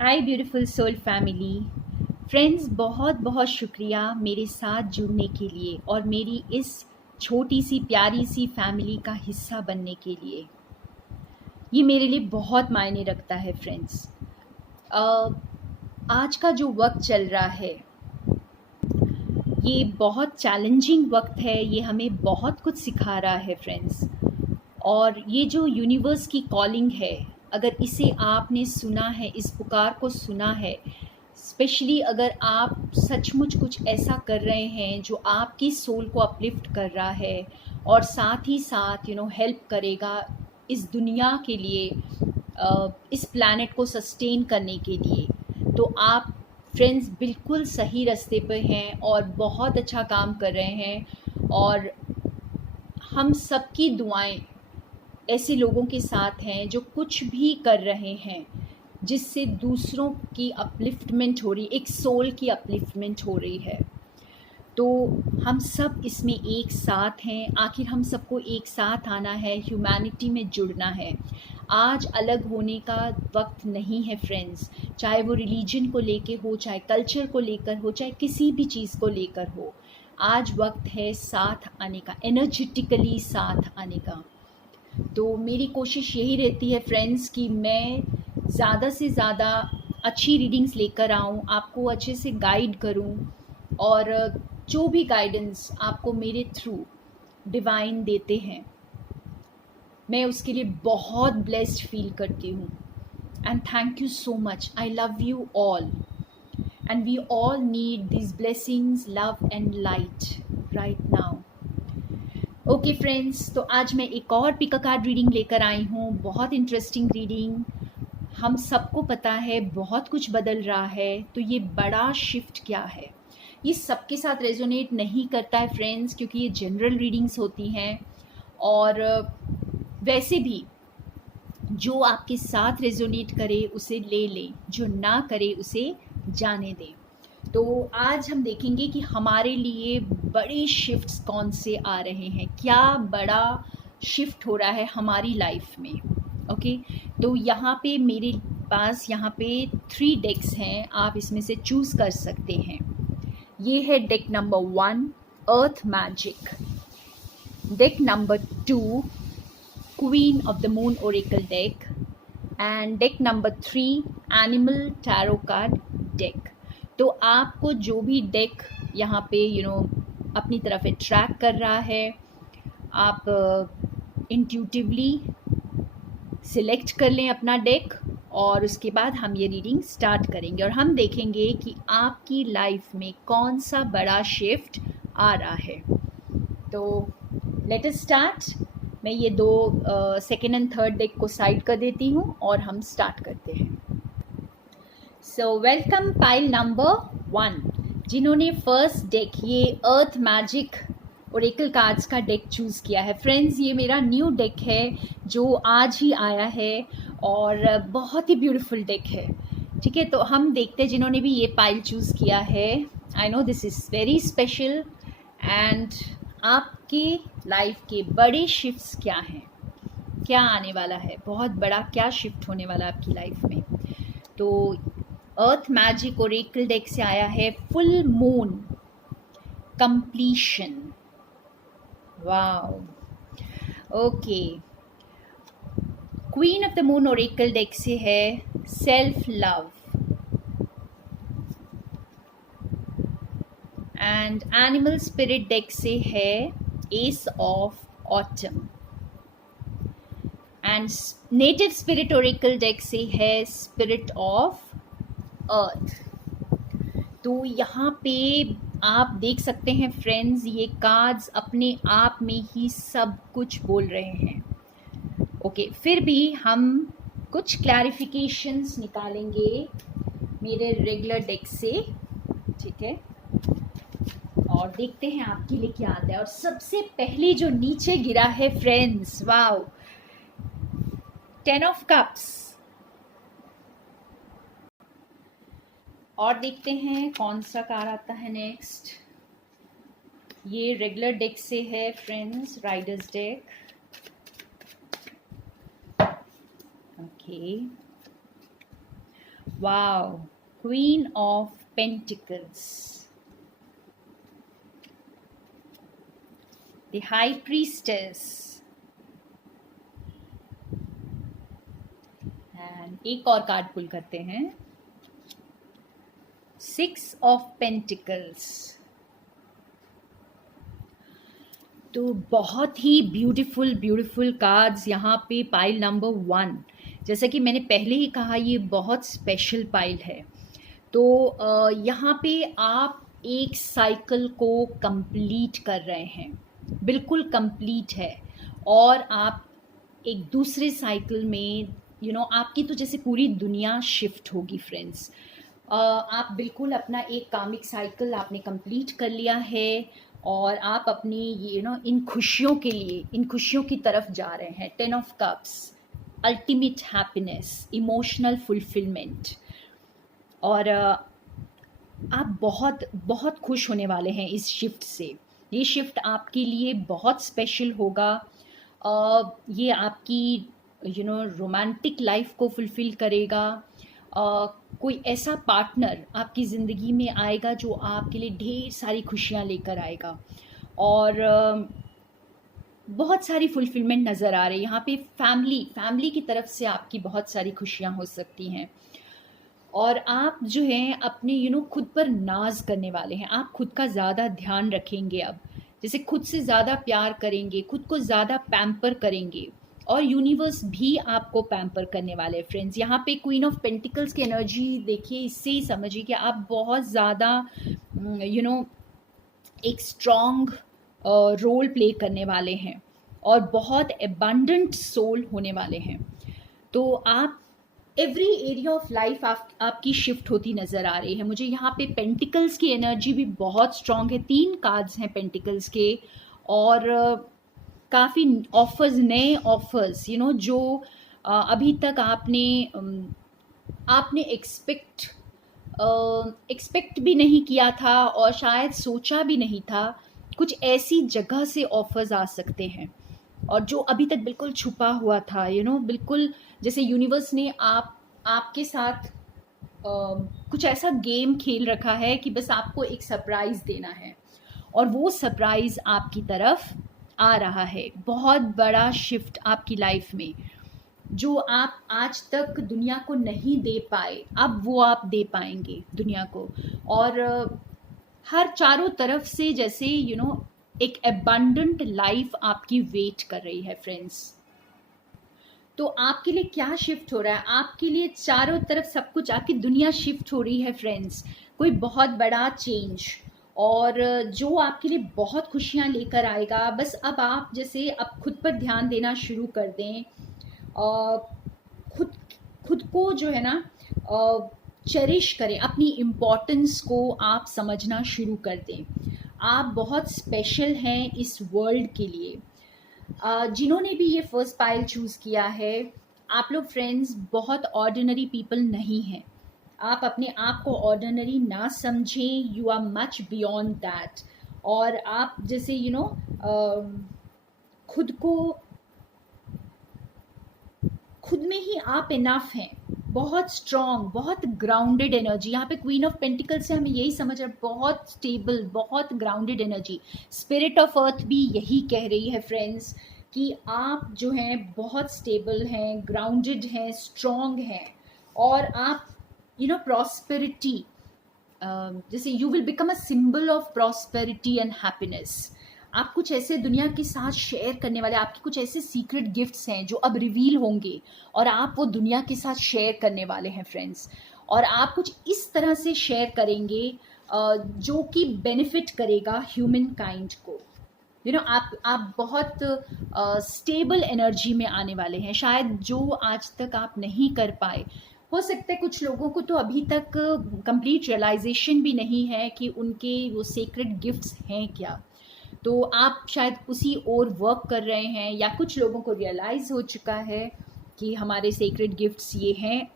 हाय beautiful soul family friends, बहुत बहुत शुक्रिया मेरे साथ जुड़ने के लिए और मेरी इस छोटी सी प्यारी सी फैमिली का हिस्सा बनने के लिए। ये मेरे लिए बहुत मायने रखता है फ्रेंड्स। आज का जो वक्त चल रहा है ये बहुत चैलेंजिंग वक्त है। ये हमें बहुत कुछ सिखा रहा है फ्रेंड्स। और ये जो यूनिवर्स की कॉलिंग है, अगर इसे आपने सुना है, इस पुकार को सुना है, स्पेशली अगर आप सचमुच कुछ ऐसा कर रहे हैं जो आपकी सोल को अपलिफ्ट कर रहा है और साथ ही साथ हेल्प करेगा इस दुनिया के लिए, इस प्लैनेट को सस्टेन करने के लिए, तो आप फ्रेंड्स बिल्कुल सही रास्ते पे हैं और बहुत अच्छा काम कर रहे हैं। और हम सबकी दुआएं ऐसे लोगों के साथ हैं जो कुछ भी कर रहे हैं जिससे दूसरों की अपलिफ्टमेंट हो रही, एक सोल की अपलिफ्टमेंट हो रही है। तो हम सब इसमें एक साथ हैं। आखिर हम सबको एक साथ आना है, ह्यूमैनिटी में जुड़ना है। आज अलग होने का वक्त नहीं है फ्रेंड्स, चाहे वो रिलीजन को लेके हो, चाहे कल्चर को लेकर हो, चाहे किसी भी चीज़ को लेकर हो। आज वक्त है साथ आने का, एनर्जेटिकली साथ आने का। तो मेरी कोशिश यही रहती है फ्रेंड्स कि मैं ज़्यादा से ज़्यादा अच्छी रीडिंग्स लेकर आऊँ, आपको अच्छे से गाइड करूँ, और जो भी गाइडेंस आपको मेरे थ्रू डिवाइन देते हैं मैं उसके लिए बहुत ब्लेस्ड फील करती हूँ। And thank you so much. I love you all and we all need this blessings, love and light right now. Okay friends, तो आज मैं एक और पिक अ कार्ड रीडिंग लेकर आई हूँ। बहुत इंटरेस्टिंग रीडिंग। हम सबको पता है बहुत कुछ बदल रहा है, तो ये बड़ा शिफ्ट क्या है ये सबके साथ रेजोनेट नहीं करता है फ्रेंड्स, क्योंकि ये जनरल रीडिंग्स होती हैं। और वैसे भी जो आपके साथ रेजोनेट करे उसे ले लें, जो ना करे उसे जाने दें। तो आज हम देखेंगे कि हमारे लिए बड़े शिफ्ट्स कौन से आ रहे हैं, क्या बड़ा शिफ्ट हो रहा है हमारी लाइफ में। ओके, तो यहाँ पे मेरे पास यहाँ पे 3 डेक्स हैं, आप इसमें से चूज़ कर सकते हैं। ये है deck number 1, earth magic. Deck number 2, queen of the moon Oracle deck. And deck number 3, animal tarot card deck. तो आपको जो भी डेक यहाँ पे अपनी तरफ अट्रैक्ट कर रहा है, आप इंट्यूटिवली सिलेक्ट कर लें अपना डेक, और उसके बाद हम ये रीडिंग स्टार्ट करेंगे और हम देखेंगे कि आपकी लाइफ में कौन सा बड़ा शिफ्ट आ रहा है। तो लेट अस स्टार्ट। मैं ये 2 सेकेंड एंड थर्ड डेक को साइड कर देती हूँ और हम स्टार्ट करते हैं। सो वेलकम पाइल नंबर 1, जिन्होंने फर्स्ट डेक ये अर्थ मैजिक ओरेकल कार्ड्स का डेक चूज़ किया है। फ्रेंड्स, ये मेरा न्यू डेक है जो आज ही आया है और बहुत ही ब्यूटीफुल डेक है। ठीक है, तो हम देखते हैं जिन्होंने भी ये पाइल चूज़ किया है। I know this is very special and आपकी लाइफ के बड़े शिफ्ट्स क्या हैं, क्या आने वाला है, बहुत बड़ा क्या शिफ्ट होने वाला है आपकी लाइफ में। तो अर्थ मैजिक ओरेकल डेक से आया है full moon completion. Wow, okay. Queen of the moon Oracle deck से है self love. And animal spirit deck से है S of autumn. And native spirit Oracle deck से है स्पिरिट ऑफ अर्थ। तो यहाँ पे आप देख सकते हैं फ्रेंड्स, ये कार्ड्स अपने आप में ही सब कुछ बोल रहे हैं। ओके, फिर भी हम कुछ क्लैरिफिकेशंस निकालेंगे मेरे रेगुलर डेक से, ठीक है, और देखते हैं आपके लिए क्या आता है। और सबसे पहले जो नीचे गिरा है फ्रेंड्स, वाओ, 10 ऑफ कप्स। और देखते हैं कौन सा कार्ड आता है नेक्स्ट। ये रेगुलर डेक से है friends, Riders deck. Okay, wow, queen of pentacles, the high priestess, and एक और कार्ड पुल करते हैं, 6 ऑफ पेंटिकल्स। तो बहुत ही ब्यूटीफुल ब्यूटीफुल कार्ड्स यहाँ पे पाइल नंबर 1। जैसा कि मैंने पहले ही कहा, ये बहुत स्पेशल पाइल है। तो यहाँ पे आप एक साइकिल को कंप्लीट कर रहे हैं, बिल्कुल कंप्लीट है, और आप एक दूसरे साइकिल में आपकी तो जैसे पूरी दुनिया शिफ्ट होगी फ्रेंड्स। आप बिल्कुल अपना एक कामिक साइकिल आपने कंप्लीट कर लिया है, और आप अपनी इन खुशियों के लिए, इन खुशियों की तरफ जा रहे हैं। 10 of cups, ultimate happiness, emotional fulfilment, और आप बहुत बहुत खुश होने वाले हैं इस शिफ्ट से। ये शिफ्ट आपके लिए बहुत स्पेशल होगा। ये आपकी रोमांटिक लाइफ को फुलफ़िल करेगा। कोई ऐसा पार्टनर आपकी ज़िंदगी में आएगा जो आपके लिए ढेर सारी खुशियाँ लेकर आएगा, और बहुत सारी फुलफिलमेंट नज़र आ रही है यहाँ पे। फैमिली की तरफ से आपकी बहुत सारी खुशियाँ हो सकती हैं, और आप जो हैं अपने खुद पर नाज करने वाले हैं। आप खुद का ज़्यादा ध्यान रखेंगे, अब जैसे खुद से ज़्यादा प्यार करेंगे, खुद को ज़्यादा पैम्पर करेंगे, और यूनिवर्स भी आपको पैम्पर करने वाले हैं फ्रेंड्स। यहाँ पे क्वीन ऑफ पेंटिकल्स की एनर्जी देखिए, इससे ही समझिए कि आप बहुत ज़्यादा एक स्ट्रॉन्ग रोल प्ले करने वाले हैं, और बहुत एबंडेंट सोल होने वाले हैं। तो आप एवरी एरिया ऑफ लाइफ आपकी शिफ्ट होती नज़र आ रही है मुझे। यहाँ पे पेंटिकल्स की एनर्जी भी बहुत स्ट्रॉन्ग है। 3 कार्ड्स हैं पेंटिकल्स के, और काफ़ी ऑफर्स, नए ऑफर्स जो अभी तक आपने एक्सपेक्ट भी नहीं किया था, और शायद सोचा भी नहीं था। कुछ ऐसी जगह से ऑफर्स आ सकते हैं, और जो अभी तक बिल्कुल छुपा हुआ था, बिल्कुल जैसे यूनिवर्स ने आपके साथ कुछ ऐसा गेम खेल रखा है कि बस आपको एक सरप्राइज़ देना है, और वो सरप्राइज़ आपकी तरफ आ रहा है। बहुत बड़ा शिफ्ट आपकी लाइफ में, जो आप आज तक दुनिया को नहीं दे पाए, अब वो आप दे पाएंगे दुनिया को। और हर चारों तरफ से जैसे एक एबंडेंट लाइफ आपकी वेट कर रही है फ्रेंड्स। तो आपके लिए क्या शिफ्ट हो रहा है? आपके लिए चारों तरफ सब कुछ, आपकी दुनिया शिफ्ट हो रही है फ्रेंड्स। कोई बहुत बड़ा चेंज, और जो आपके लिए बहुत खुशियाँ लेकर आएगा। बस अब आप जैसे अब खुद पर ध्यान देना शुरू कर दें, खुद को जो है ना चेरिश करें, अपनी इम्पोर्टेंस को आप समझना शुरू कर दें। आप बहुत स्पेशल हैं इस वर्ल्ड के लिए। जिन्होंने भी ये फर्स्ट पाइल चूज़ किया है, आप लोग फ्रेंड्स बहुत ऑर्डिनरी पीपल नहीं हैं। आप अपने आप को ऑर्डिनरी ना समझें, you are much beyond that. और आप जैसे खुद में ही आप इनफ हैं, बहुत स्ट्रॉन्ग, बहुत ग्राउंडेड एनर्जी। यहाँ पे क्वीन ऑफ पेंटिकल से हमें यही समझ रहा है, बहुत स्टेबल, बहुत grounded energy. Spirit of earth भी यही कह रही है फ्रेंड्स कि आप जो हैं बहुत स्टेबल हैं, ग्राउंडेड हैं, स्ट्रॉन्ग हैं, और आप प्रॉस्पेरिटी, जैसे you will become a symbol of prosperity and happiness. आप कुछ ऐसे दुनिया के साथ शेयर करने वाले, आपके कुछ ऐसे सीक्रेट गिफ्ट्स हैं जो अब रिवील होंगे, और आप वो दुनिया के साथ शेयर करने वाले हैं फ्रेंड्स। और आप कुछ इस तरह से शेयर करेंगे जो कि बेनिफिट करेगा ह्यूमन काइंड को। आप बहुत स्टेबल एनर्जी में आने वाले हैं, शायद जो आज तक आप नहीं कर पाए। हो सकता है कुछ लोगों को तो अभी तक कंप्लीट रियलाइजेशन भी नहीं है कि उनके वो सीक्रेट गिफ्ट्स हैं क्या। तो आप शायद उसी ओर वर्क कर रहे हैं, या कुछ लोगों को रियलाइज़ हो चुका है कि हमारे सीक्रेट गिफ्ट्स ये हैं।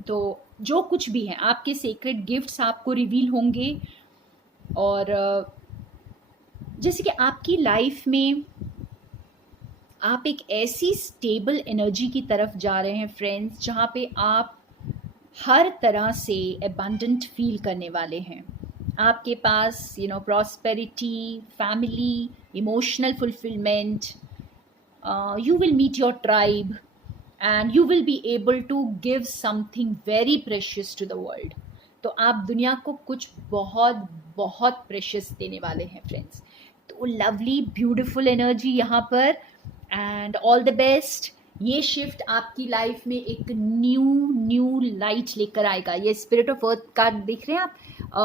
तो जो कुछ भी हैं, आपके सीक्रेट गिफ्ट्स आपको रिवील होंगे। और जैसे कि आपकी लाइफ में आप एक ऐसी स्टेबल एनर्जी की तरफ जा रहे हैं फ्रेंड्स, जहाँ पे आप हर तरह से एबंडेंट फील करने वाले हैं। आपके पास prosperity, family, emotional fulfilment, you will meet your tribe and you will be able to give something very precious to the world. तो आप दुनिया को कुछ बहुत बहुत प्रेशियस देने वाले हैं फ्रेंड्स। तो लवली ब्यूटीफुल एनर्जी यहाँ पर, एंड ऑल द बेस्ट। ये शिफ्ट आपकी लाइफ में एक न्यू लाइट लेकर आएगा। ये स्पिरिट ऑफ अर्थ कार्ड देख रहे हैं आप,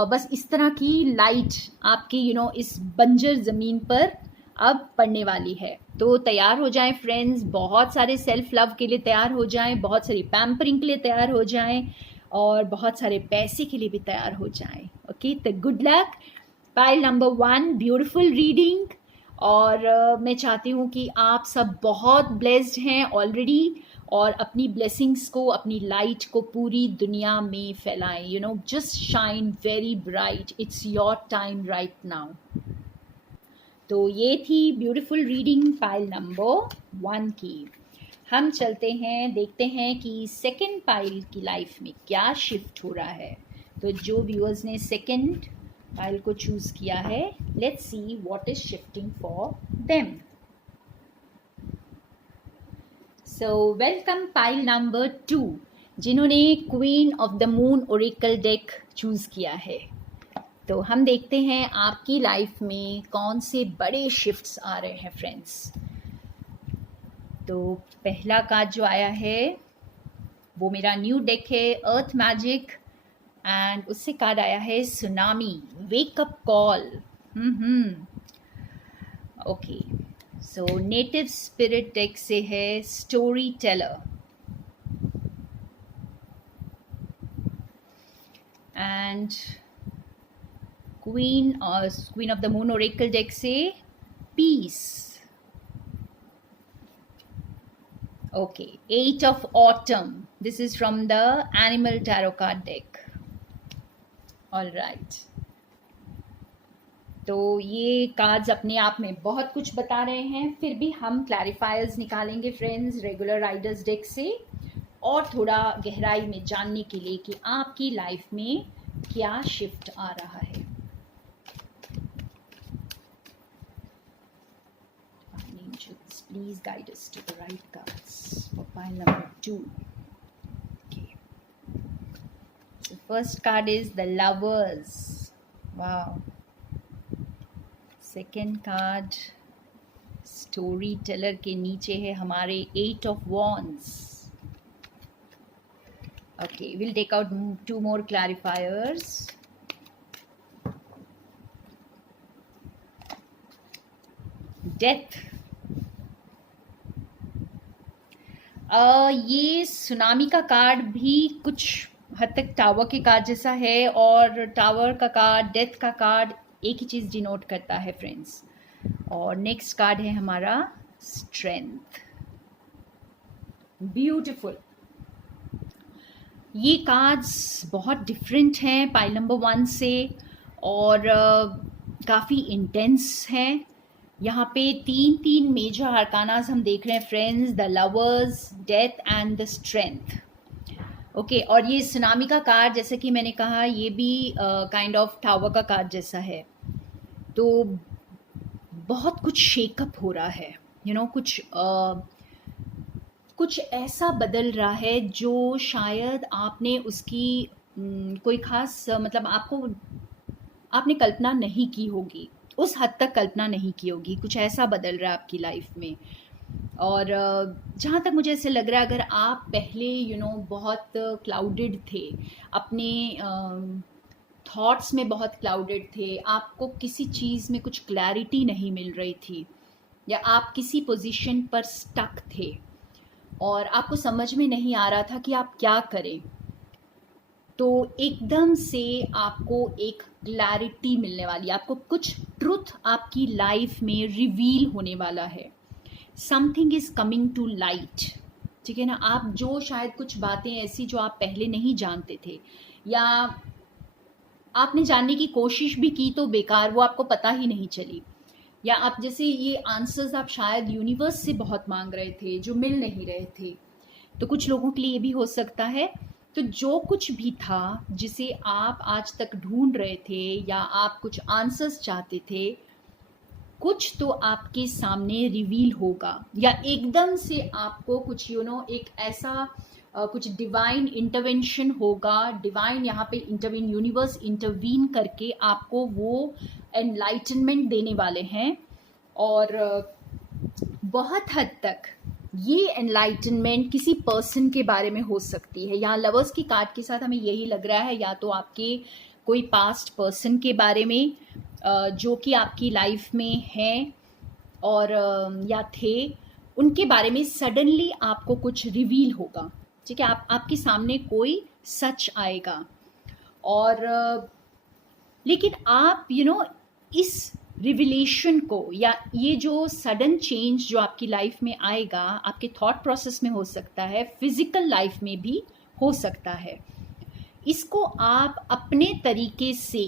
बस इस तरह की लाइट आपकी इस बंजर ज़मीन पर अब पड़ने वाली है। तो तैयार हो जाएं फ्रेंड्स, बहुत सारे सेल्फ लव के लिए तैयार हो जाएं, बहुत सारी पैम्परिंग के लिए तैयार हो जाएं, और बहुत सारे पैसे के लिए भी तैयार हो जाएं। ओके, तो good luck. Pile number 1, beautiful reading. और मैं चाहती हूँ कि आप सब बहुत ब्लेस्ड हैं ऑलरेडी, और अपनी ब्लेसिंग्स को, अपनी लाइट को पूरी दुनिया में फैलाएं। Just shine very bright, it's your time right now. तो ये थी ब्यूटीफुल रीडिंग पाइल नंबर 1 की। हम चलते हैं, देखते हैं कि सेकंड पाइल की लाइफ में क्या शिफ्ट हो रहा है। तो जो व्यूअर्स ने सेकंड पाइल को चूज किया है, let's see what is shifting for them. So welcome pile number 2, जिन्होंने queen of the moon Oracle deck choose किया है। तो हम देखते हैं आपकी लाइफ में कौन से बड़े शिफ्ट्स आ रहे हैं फ्रेंड्स। तो पहला कार्ड जो आया है वो मेरा न्यू डेक है, अर्थ मैजिक, एंड उससे कार्ड आया है सुनामी, वेकअप कॉल। ओके, सो नेटिव स्पिरिट डेक से है story teller, and queen of the moon Oracle deck से piece. Okay, 8 of autumn, this is from the animal tarot card deck. All right. तो ये cards अपने आप में बहुत कुछ बता रहे हैं, फिर भी हम क्लैरिफायर्स निकालेंगे फ्रेंड्स रेगुलर राइडर्स डेक से, और थोड़ा गहराई में जानने के लिए कि आपकी लाइफ में क्या शिफ्ट आ रहा है। Please guide us to the right cards for pile number 2. Okay. So first card is the Lovers. Wow. Second card Storyteller के नीचे है हमारे 8 of Wands. Okay, we'll take out 2 more clarifiers. Death. ये tsunami का card भी कुछ हद तक टावर के कार्ड जैसा है, और टावर का कार्ड, डेथ का कार्ड एक ही चीज़ डिनोट करता है फ्रेंड्स। और नेक्स्ट कार्ड है हमारा स्ट्रेंथ। ब्यूटीफुल। ये कार्ड्स बहुत डिफरेंट हैं पाइल नंबर 1 से, और काफ़ी इंटेंस हैं। यहाँ पे 3 मेजर आर्कानास हम देख रहे हैं friends, the lovers, death and the strength. Okay, और ये सुनामी का कार्ड, जैसे कि मैंने कहा, ये भी काइंड ऑफ टावर का कार्ड जैसा है। तो बहुत कुछ शेकअप हो रहा है, कुछ ऐसा बदल रहा है जो शायद आपने उसकी कोई खास मतलब आपने कल्पना नहीं की होगी, उस हद तक कल्पना नहीं की होगी। कुछ ऐसा बदल रहा है आपकी लाइफ में। और जहाँ तक मुझे ऐसे लग रहा है, अगर आप पहले बहुत क्लाउडेड थे, अपने थॉट्स में बहुत क्लाउडेड थे, आपको किसी चीज़ में कुछ क्लैरिटी नहीं मिल रही थी, या आप किसी पोजीशन पर स्टक थे और आपको समझ में नहीं आ रहा था कि आप क्या करें, तो एकदम से आपको एक क्लैरिटी मिलने वाली है। आपको कुछ ट्रुथ आपकी लाइफ में रिवील होने वाला है। Something is coming to light, ठीक है ना। आप जो शायद कुछ बातें ऐसी जो आप पहले नहीं जानते थे, या आपने जानने की कोशिश भी की तो बेकार, वो आपको पता ही नहीं चली, या आप जैसे ये आंसर्स आप शायद यूनिवर्स से बहुत मांग रहे थे जो मिल नहीं रहे थे। तो कुछ लोगों के लिए ये भी हो सकता है। तो जो कुछ भी था जिसे आप आज तक ढूंढ रहे थे या आप कुछ आंसर्स चाहते थे, कुछ तो आपके सामने रिवील होगा, या एकदम से आपको कुछ एक ऐसा कुछ डिवाइन इंटरवेंशन होगा। डिवाइन यहाँ पे इंटरवीन, यूनिवर्स इंटरवीन करके आपको वो एनलाइटनमेंट देने वाले हैं। और बहुत हद तक ये एनलाइटनमेंट किसी पर्सन के बारे में हो सकती है। यहाँ लवर्स की कार्ड के साथ हमें यही लग रहा है, या तो आपके कोई पास्ट पर्सन के बारे में जो कि आपकी लाइफ में हैं और या थे, उनके बारे में सडनली आपको कुछ रिवील होगा। ठीक है, आपके सामने कोई सच आएगा। और लेकिन आप इस रिविलेशन को, या ये जो सडन चेंज जो आपकी लाइफ में आएगा, आपके थॉट प्रोसेस में हो सकता है, फिजिकल लाइफ में भी हो सकता है। इसको आप अपने तरीके से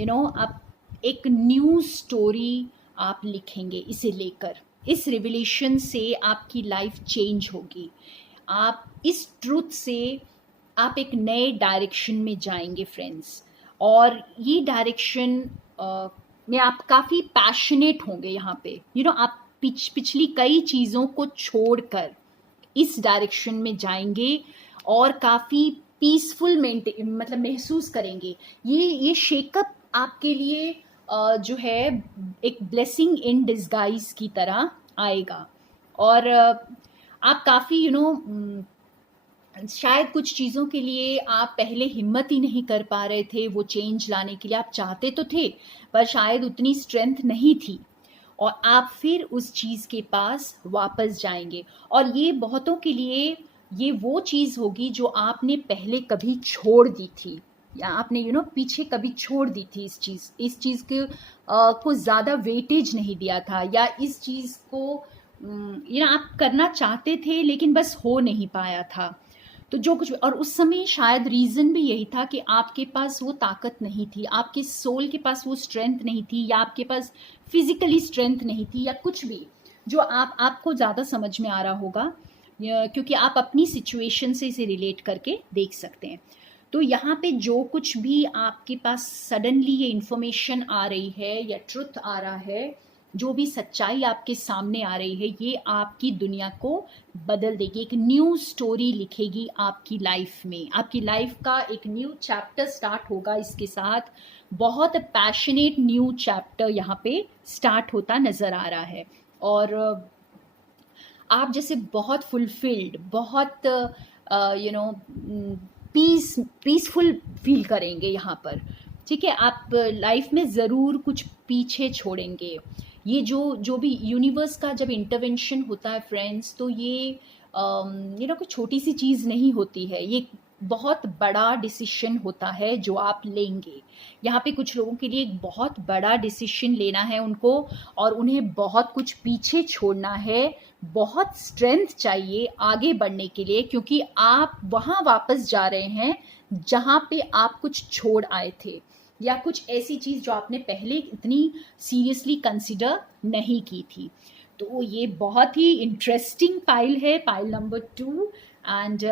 आप एक न्यू स्टोरी आप लिखेंगे इसे लेकर। इस रिविलेशन से आपकी लाइफ चेंज होगी। आप इस ट्रूथ से आप एक नए डायरेक्शन में जाएंगे फ्रेंड्स। और ये डायरेक्शन में आप काफ़ी पैशनेट होंगे यहाँ पे। आप पिछली कई चीज़ों को छोड़कर इस डायरेक्शन में जाएंगे और काफ़ी पीसफुल मतलब महसूस करेंगे। ये शेकअप आपके लिए जो है एक ब्लेसिंग इन डिस्गाइज की तरह आएगा। और आप काफ़ी शायद कुछ चीज़ों के लिए आप पहले हिम्मत ही नहीं कर पा रहे थे वो चेंज लाने के लिए। आप चाहते तो थे पर शायद उतनी स्ट्रेंथ नहीं थी, और आप फिर उस चीज़ के पास वापस जाएंगे। और ये बहुतों के लिए ये वो चीज़ होगी जो आपने पहले कभी छोड़ दी थी, या आपने पीछे कभी छोड़ दी थी। इस चीज़ के को ज़्यादा वेटेज नहीं दिया था, या इस चीज़ को आप करना चाहते थे लेकिन बस हो नहीं पाया था। तो जो कुछ, और उस समय शायद रीज़न भी यही था कि आपके पास वो ताकत नहीं थी, आपके सोल के पास वो स्ट्रेंथ नहीं थी, या आपके पास फिजिकली स्ट्रेंथ नहीं थी, या कुछ भी जो आपको ज़्यादा समझ में आ रहा होगा, क्योंकि आप अपनी सिचुएशन से इसे रिलेट करके देख सकते हैं। तो यहाँ पे जो कुछ भी आपके पास सडनली ये इन्फॉर्मेशन आ रही है या ट्रुथ आ रहा है, जो भी सच्चाई आपके सामने आ रही है, ये आपकी दुनिया को बदल देगी। एक न्यू स्टोरी लिखेगी आपकी लाइफ में। आपकी लाइफ का एक न्यू चैप्टर स्टार्ट होगा इसके साथ। बहुत पैशनेट न्यू चैप्टर यहाँ पे स्टार्ट होता नज़र आ रहा है। और आप जैसे बहुत फुलफिल्ड, बहुत पीसफुल फील करेंगे यहाँ पर। ठीक है, आप लाइफ में ज़रूर कुछ पीछे छोड़ेंगे। ये जो भी यूनिवर्स का जब इंटरवेंशन होता है फ्रेंड्स, तो ये कोई छोटी सी चीज़ नहीं होती है। ये बहुत बड़ा डिसीशन होता है जो आप लेंगे। यहाँ पे कुछ लोगों के लिए एक बहुत बड़ा डिसीशन लेना है उनको, और उन्हें बहुत कुछ पीछे छोड़ना है। बहुत स्ट्रेंथ चाहिए आगे बढ़ने के लिए, क्योंकि आप वहाँ वापस जा रहे हैं जहाँ पे आप कुछ छोड़ आए थे, या कुछ ऐसी चीज़ जो आपने पहले इतनी सीरियसली कंसिडर नहीं की थी। तो ये बहुत ही इंटरेस्टिंग पाइल है, पाइल नंबर 2। एंड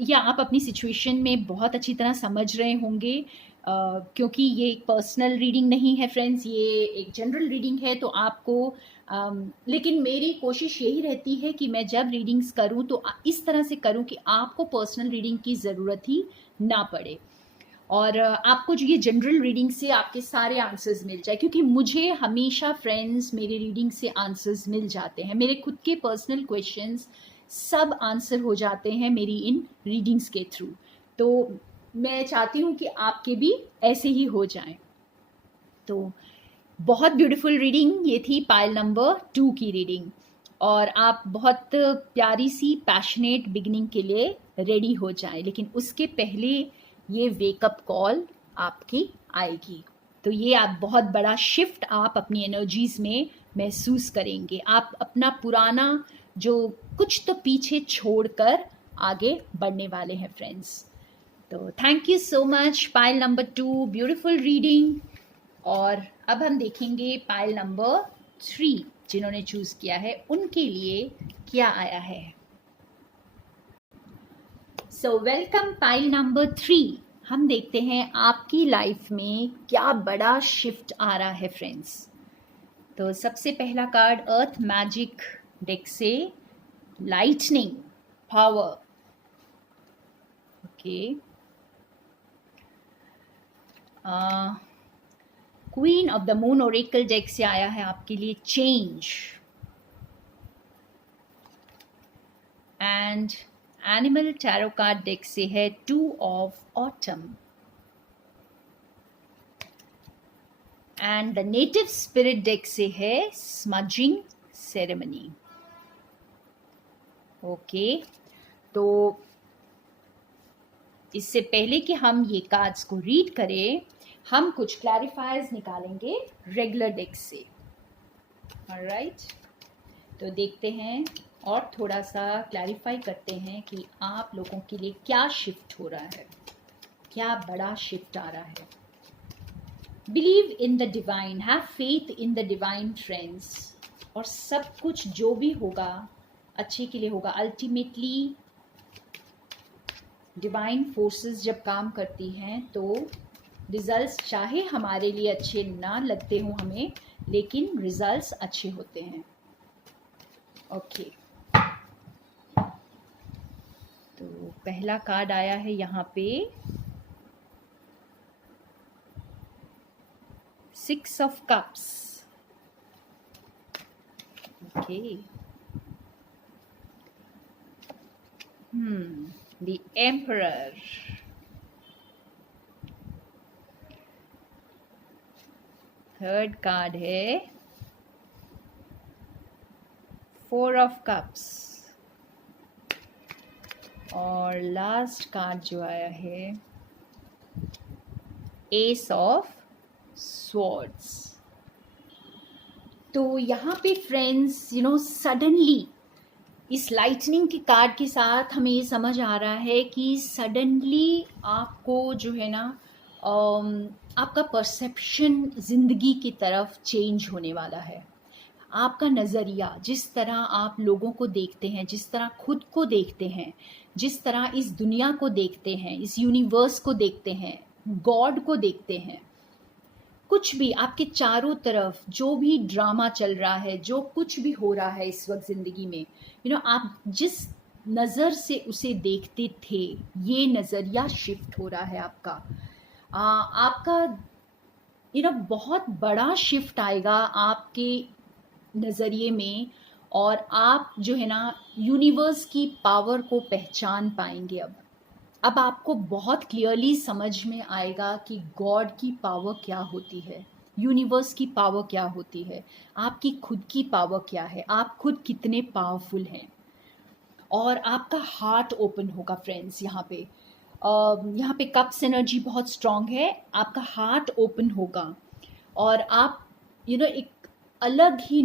या आप अपनी सिचुएशन में बहुत अच्छी तरह समझ रहे होंगे, क्योंकि ये एक पर्सनल रीडिंग नहीं है फ्रेंड्स, ये एक जनरल रीडिंग है। तो आपको लेकिन मेरी कोशिश यही रहती है कि मैं जब रीडिंग्स करूं तो इस तरह से करूं कि आपको पर्सनल रीडिंग की ज़रूरत ही ना पड़े, और आपको जो ये जनरल रीडिंग से आपके सारे आंसर्स मिल जाए। क्योंकि मुझे हमेशा फ्रेंड्स मेरी रीडिंग से आंसर्स मिल जाते हैं। मेरे खुद के पर्सनल क्वेश्चंस सब आंसर हो जाते हैं मेरी इन रीडिंग्स के थ्रू। तो मैं चाहती हूँ कि आपके भी ऐसे ही हो जाएं। तो बहुत ब्यूटीफुल रीडिंग ये थी, पाइल नंबर 2 की रीडिंग। और आप बहुत प्यारी सी पैशनेट बिगनिंग के लिए रेडी हो जाएं, लेकिन उसके पहले ये वेकअप कॉल आपकी आएगी। तो ये आप बहुत बड़ा शिफ्ट आप अपनी एनर्जीज में महसूस करेंगे। आप अपना पुराना जो कुछ तो पीछे छोड़कर आगे बढ़ने वाले हैं फ्रेंड्स। तो thank you so much, pile number 2 beautiful reading. और अब हम देखेंगे पाइल नंबर 3 जिन्होंने चूज़ किया है उनके लिए क्या आया है। So welcome pile number 3। हम देखते हैं आपकी लाइफ में क्या बड़ा शिफ्ट आ रहा है फ्रेंड्स। तो सबसे पहला कार्ड अर्थ मैजिक डेक से lightning power. Okay, queen of the moon Oracle deck से आया है आपके लिए change. And animal tarot card deck से है 2 of autumn. And the native spirit deck से है स्मजिंग सेरेमनी। ओके, तो इससे पहले कि हम ये कार्ड्स को रीड करें, हम कुछ क्लैरिफायर्स निकालेंगे रेगुलर डेक से। ऑलराइट, तो देखते हैं और थोड़ा सा क्लैरिफाई करते हैं कि आप लोगों के लिए क्या शिफ्ट हो रहा है, क्या बड़ा शिफ्ट आ रहा है। Believe in the divine, have faith in the divine friends, और सब कुछ जो भी होगा अच्छे के लिए होगा। अल्टीमेटली डिवाइन फोर्सेस जब काम करती हैं तो रिजल्ट्स चाहे हमारे लिए अच्छे ना लगते हों हमें, लेकिन रिजल्ट्स अच्छे होते हैं। ओके, तो पहला कार्ड आया है यहाँ पे 6 of cups. Okay, the emperor. Third card है 4 ऑफ कप्स, और लास्ट कार्ड जो आया है एस ऑफ स्वॉर्ड्स। तो यहाँ पे फ्रेंड्स सडनली इस लाइटनिंग के कार्ड के साथ हमें ये समझ आ रहा है कि सडनली आपको जो है ना आपका परसेप्शन ज़िंदगी की तरफ चेंज होने वाला है। आपका नज़रिया, जिस तरह आप लोगों को देखते हैं, जिस तरह खुद को देखते हैं, जिस तरह इस दुनिया को देखते हैं, इस यूनिवर्स को देखते हैं, गॉड को देखते हैं, कुछ भी आपके चारों तरफ जो भी ड्रामा चल रहा है, जो कुछ भी हो रहा है इस वक्त ज़िंदगी में, आप जिस नज़र से उसे देखते थे, ये नज़रिया शिफ्ट हो रहा है आपका। आपका बहुत बड़ा शिफ्ट आएगा आपके नज़रिए में, और आप जो है ना यूनिवर्स की पावर को पहचान पाएंगे। अब आपको बहुत क्लियरली समझ में आएगा कि गॉड की पावर क्या होती है, यूनिवर्स की पावर क्या होती है, आपकी खुद की पावर क्या है, आप खुद कितने पावरफुल हैं। और आपका हार्ट ओपन होगा फ्रेंड्स। यहाँ पे कप्स एनर्जी बहुत स्ट्रांग है, आपका हार्ट ओपन होगा, और आप एक अलग ही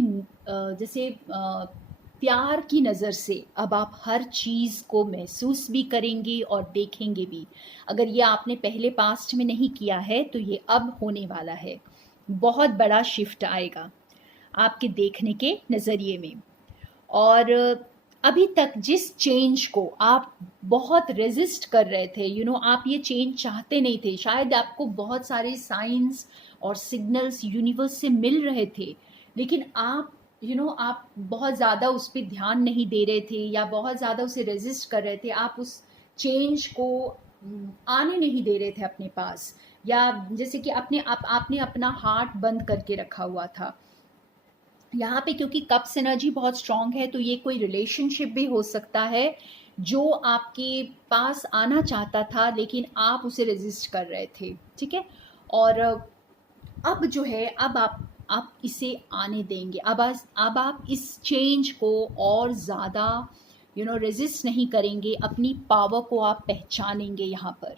जैसे प्यार की नज़र से अब आप हर चीज़ को महसूस भी करेंगे और देखेंगे भी। अगर ये आपने पहले पास्ट में नहीं किया है तो ये अब होने वाला है। बहुत बड़ा शिफ्ट आएगा आपके देखने के नज़रिए में। और अभी तक जिस चेंज को आप बहुत रेजिस्ट कर रहे थे, आप ये चेंज चाहते नहीं थे, शायद आपको बहुत सारे साइंस और सिग्नल्स यूनिवर्स से मिल रहे थे, लेकिन आप आप बहुत ज़्यादा उस पर ध्यान नहीं दे रहे थे, या बहुत ज़्यादा उसे रेजिस्ट कर रहे थे, आप उस चेंज को आने नहीं दे रहे थे अपने पास, या जैसे कि आपने अपना हार्ट बंद करके रखा हुआ था। यहाँ पे क्योंकि कप्स एनर्जी बहुत स्ट्रांग है, तो ये कोई रिलेशनशिप भी हो सकता है जो आपके पास आना चाहता था, लेकिन आप उसे रेजिस्ट कर रहे थे। ठीक है, और अब जो है, अब आप इसे आने देंगे। अब आप इस चेंज को और ज़्यादा रेजिस्ट नहीं करेंगे, अपनी पावर को आप पहचानेंगे। यहाँ पर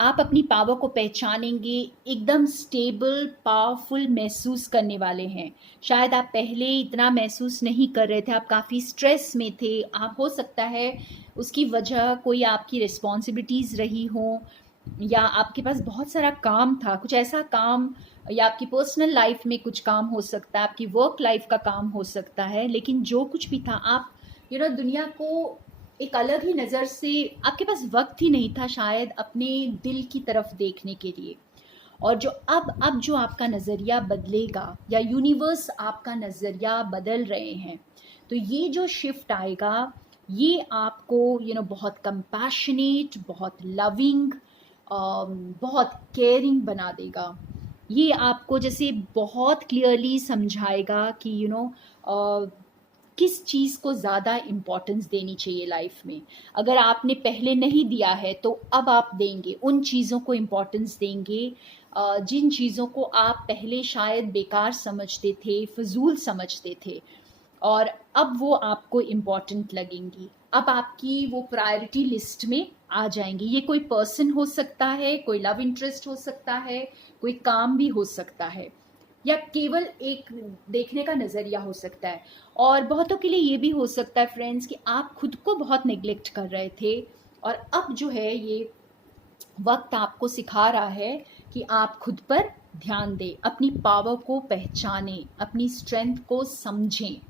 आप अपनी पावर को पहचानेंगे, एकदम स्टेबल पावरफुल महसूस करने वाले हैं। शायद आप पहले इतना महसूस नहीं कर रहे थे, आप काफ़ी स्ट्रेस में थे, आप हो सकता है उसकी वजह कोई आपकी रिस्पॉन्सिबिलिटीज़ रही हो, या आपके पास बहुत सारा काम था, कुछ ऐसा काम, या आपकी पर्सनल लाइफ में कुछ काम हो सकता है, आपकी वर्क लाइफ का काम हो सकता है। लेकिन जो कुछ भी था, आप दुनिया को एक अलग ही नज़र से, आपके पास वक्त ही नहीं था शायद अपने दिल की तरफ देखने के लिए। और जो अब जो आपका नज़रिया बदलेगा, या यूनिवर्स आपका नज़रिया बदल रहे हैं, तो ये जो शिफ्ट आएगा ये आपको बहुत कंपैशनेट, बहुत लविंग, बहुत केयरिंग बना देगा। ये आपको जैसे बहुत क्लियरली समझाएगा कि किस चीज़ को ज़्यादा इम्पोर्टेंस देनी चाहिए लाइफ में। अगर आपने पहले नहीं दिया है तो अब आप देंगे, उन चीज़ों को इम्पोर्टेंस देंगे जिन चीज़ों को आप पहले शायद बेकार समझते थे, फजूल समझते थे, और अब वो आपको इम्पॉर्टेंट लगेंगी। अब आपकी वो प्रायोरिटी लिस्ट में आ जाएंगी। ये कोई पर्सन हो सकता है, कोई लव इंटरेस्ट हो सकता है, कोई काम भी हो सकता है, या केवल एक देखने का नज़रिया हो सकता है। और बहुतों के लिए ये भी हो सकता है फ्रेंड्स कि आप खुद को बहुत नेग्लेक्ट कर रहे थे, और अब जो है ये वक्त आपको सिखा रहा है कि आप खुद पर ध्यान दें, अपनी पावर को पहचानें, अपनी स्ट्रेंथ को समझें।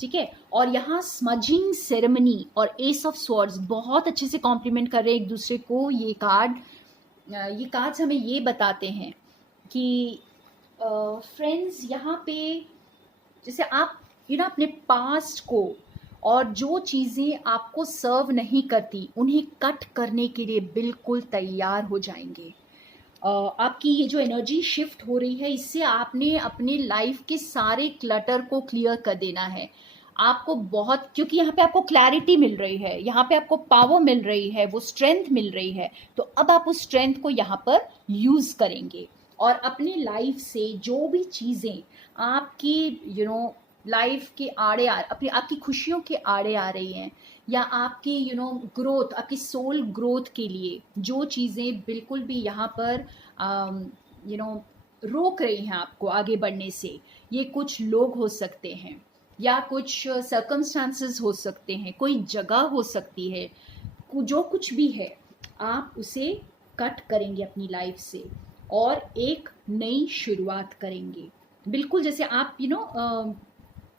ठीक है। और यहाँ स्मजिंग सेरेमनी और एस ऑफ स्वॉर्ड्स बहुत अच्छे से कॉम्प्लीमेंट कर रहे हैं एक दूसरे को। ये कार्ड्स हमें ये बताते हैं कि फ्रेंड्स यहाँ पे जैसे आप अपने पास्ट को और जो चीज़ें आपको सर्व नहीं करती उन्हें कट करने के लिए बिल्कुल तैयार हो जाएंगे। आपकी ये जो एनर्जी शिफ्ट हो रही है, इससे आपने अपने लाइफ के सारे क्लटर को क्लियर कर देना है। आपको बहुत, क्योंकि यहाँ पे आपको क्लैरिटी मिल रही है, यहाँ पे आपको पावर मिल रही है, वो स्ट्रेंथ मिल रही है, तो अब आप उस स्ट्रेंथ को यहाँ पर यूज़ करेंगे और अपनी लाइफ से जो भी चीज़ें आपकी लाइफ के आड़े अपनी आपकी खुशियों के आड़े आ रही हैं, या आपकी ग्रोथ, आपकी सोल ग्रोथ के लिए जो चीज़ें बिल्कुल भी यहाँ पर रोक रही हैं आपको आगे बढ़ने से, ये कुछ लोग हो सकते हैं, या कुछ सर्कमस्टांसेस हो सकते हैं, कोई जगह हो सकती है, जो कुछ भी है आप उसे कट करेंगे अपनी लाइफ से और एक नई शुरुआत करेंगे। बिल्कुल जैसे आप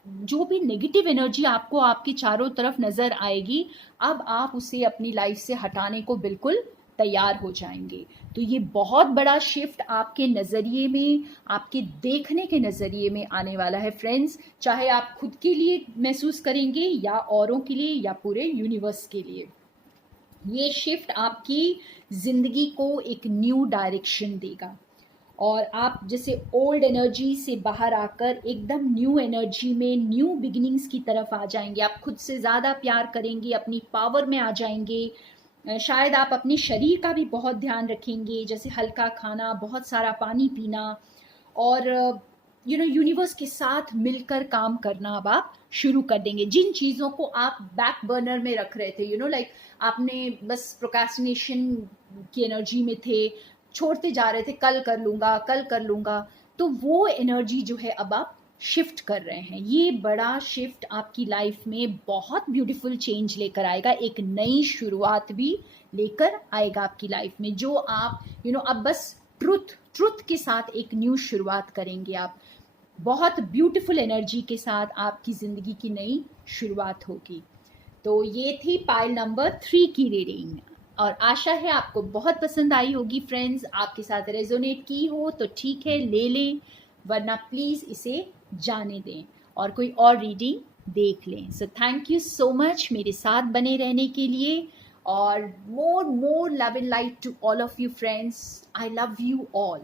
जो भी नेगेटिव एनर्जी आपको आपके चारों तरफ नज़र आएगी, अब आप उसे अपनी लाइफ से हटाने को बिल्कुल तैयार हो जाएंगे। तो ये बहुत बड़ा शिफ्ट आपके नज़रिए में, आपके देखने के नज़रिए में आने वाला है फ्रेंड्स। चाहे आप खुद के लिए महसूस करेंगे या औरों के लिए या पूरे यूनिवर्स के लिए, ये शिफ्ट आपकी ज़िंदगी को एक न्यू डायरेक्शन देगा और आप जैसे ओल्ड एनर्जी से बाहर आकर एकदम न्यू एनर्जी में, न्यू बिगिनिंग्स की तरफ आ जाएंगे। आप खुद से ज़्यादा प्यार करेंगे, अपनी पावर में आ जाएंगे। शायद आप अपने शरीर का भी बहुत ध्यान रखेंगे, जैसे हल्का खाना, बहुत सारा पानी पीना, और यूनिवर्स के साथ मिलकर काम करना अब आप शुरू कर देंगे। जिन चीज़ों को आप बैक बर्नर में रख रहे थे, लाइक आपने बस प्रोक्रेस्टिनेशन की एनर्जी में थे, छोड़ते जा रहे थे, कल कर लूँगा कल कर लूँगा, तो वो एनर्जी जो है अब आप शिफ्ट कर रहे हैं। ये बड़ा शिफ्ट आपकी लाइफ में बहुत ब्यूटीफुल चेंज लेकर आएगा, एक नई शुरुआत भी लेकर आएगा आपकी लाइफ में, जो आप अब बस ट्रुथ के साथ एक न्यू शुरुआत करेंगे आप। बहुत ब्यूटीफुल एनर्जी के साथ आपकी ज़िंदगी की नई शुरुआत होगी। तो ये थी पाइल नंबर 3 की रीडिंग, और आशा है आपको बहुत पसंद आई होगी फ्रेंड्स। आपके साथ रेजोनेट की हो तो ठीक है, ले लें, वरना प्लीज़ इसे जाने दें और कोई और रीडिंग देख लें। So thank you so much मेरे साथ बने रहने के लिए, और more love and light to all of you friends. I love you all.